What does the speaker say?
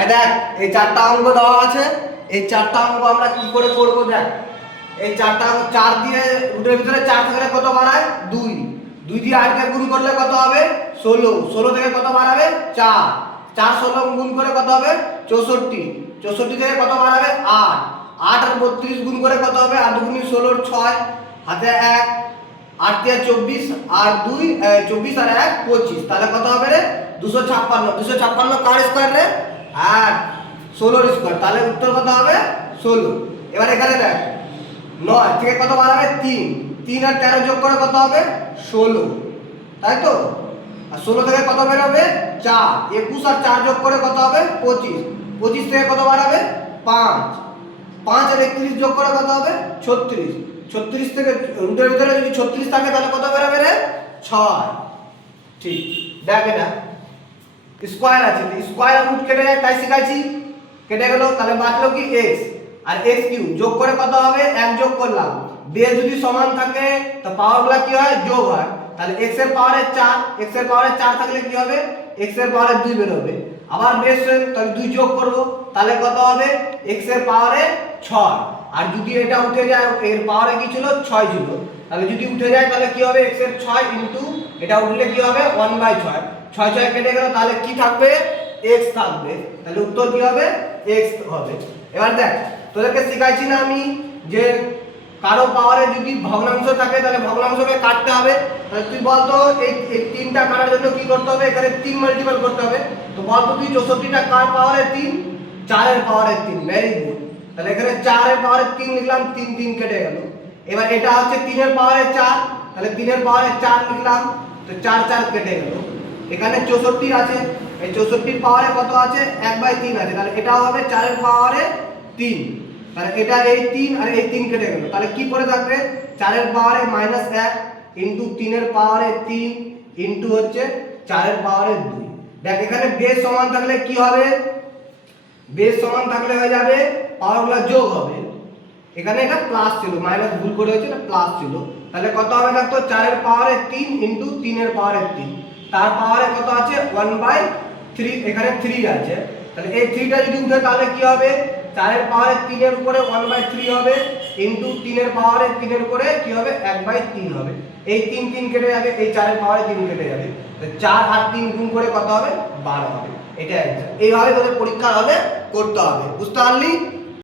এই দেখ এই চারটা অঙ্ক দেওয়া আছে, এই চারটা অঙ্ক আমরা কি করে করব দেখ। এই চারটা অঙ্ক 4 দিয়ে রুটের ভিতরে 4 থাকলে কত বাড়ায় 2, 2 দিয়ে 8 কে গুণ করলে কত হবে 16, 16 থেকে কত বাড়াবে 4, 4 16 গুণ করে কত হবে 64, 64 থেকে কত বাড়াবে 8, 8 আর 32 গুণ করে কত হবে 8 গুণ 16 6 হাতে 1, 8 দিয়ে 24 আর 2 24 আর 1 25, তাহলে কত হবে রে 256, 256 কার স্কয়ার রে 8 16 স্কয়ার, তাহলে উত্তর কত হবে 16। এবার এখানে দেখ 9 থেকে কত বাড়াবে 3, 3 আর 13 যোগ করে কত হবে 16, তাই তো। আর 16 থেকে কত বের হবে 4, 21 আর 4 যোগ করে কত হবে 25, 25 থেকে কত বাড়াবে 5, 5 আর 31 যোগ করে কত হবে 36, 36 থেকে রুটের ভিতরে যদি 36 থাকে তাহলে কত বের হবে রে 6। ঠিক দেখ এটা স্কয়ার আছে, স্কয়ার আর রুট কেটে যায় তাই শিখাইছি, কেটে গেল, তাহলে বাঁচলো কি x আর x কিউব যোগ করে কত হবে 1 যোগ করলাম, বেস যদি সমান থাকে তো পাওয়ারগুলো কি হয় যোগ হয়, তাহলে x এর পাওয়ারে 4, x এর পাওয়ারে 4 থাকলে কি হবে x এর পাওয়ারে 2 বের হবে, আবার বেস তাহলে 2 যোগ করব, তাহলে কত হবে x এর পাওয়ারে 6, আর যদি এটা উঠে যায় এর পাওয়ারে কি ছিল 6 ছিল, তাহলে যদি উঠে যায় তাহলে কি হবে x এর 6 ইনটু এটা উঠলে কি হবে 1/6, 6 6 কেটে গেল, তাহলে কি থাকবে x থাকবে, তাহলে উত্তর কি হবে x হবে। এবার দেখ তোদেরকে শিখাইছি না আমি যে কারো পাওয়ারে যদি ভগ্নাংশ থাকে তাহলে ভগ্নাংশকে কাটতে হবে, তাহলে তুই বলতো এই তিনটা কাটার জন্য কি করতে হবে, এখানে 3 মাল্টিপল করতে হবে, তো বলতো তুই 64টা কার পাওয়ারে 3, 4 এর পাওয়ারে 3, ভেরি গুড, তাহলে এখানে 4 এর পাওয়ারে 3 লিখলাম, 3 3 কেটে গেল। এবার এটা হচ্ছে 3 এর পাওয়ারে 4, তাহলে 3 এর পাওয়ারে 4 লিখলাম, তো 4 4 কেটে গেল। এখানে 64 আছে, এই 64 পাওয়ারে কত আছে 1/3 আছে, তাহলে এটা হবে 4 এর পাওয়ারে 3, তাহলে এটা এই 3 আর এই 3 কেটে গেল, তাহলে কি পড়ে থাকবে 4 এর পাওয়ারে -1 ইনটু 3 এর পাওয়ারে 3 ইনটু হচ্ছে 4 এর পাওয়ারে 2। দেখ এখানে বেস সমান থাকলে কি হবে, বেস সমান থাকলে হয়ে যাবে পাওয়ারগুলো যোগ হবে, এখানে এটা প্লাস ছিল মাইনাস ভুল করে হয়েছে, এটা প্লাস ছিল, তাহলে কত হবে দেখো 4 এর পাওয়ারে 3 ইনটু 3 এর পাওয়ারে 3, তার পাওয়ারে কত আছে 1/3, এখানে 3 আছে, তাহলে এই 3টা যদি উঠে তাহলে কি হবে 4 এর পাওয়ারে 3 এর উপরে 1/3 হবে ইনটু 3 এর পাওয়ারে 3 এর উপরে কি হবে 1/3 হবে, এই 3 3 কেটে যাবে, এই 4 এর পাওয়ারে 3 কেটে যাবে, তো 4 আর 3 গুণ করে কত হবে 12 হবে, এটা অ্যানসার। এইভাবে তোদের পরীক্ষার হলে করতে হবে, বুঝতে পারলি।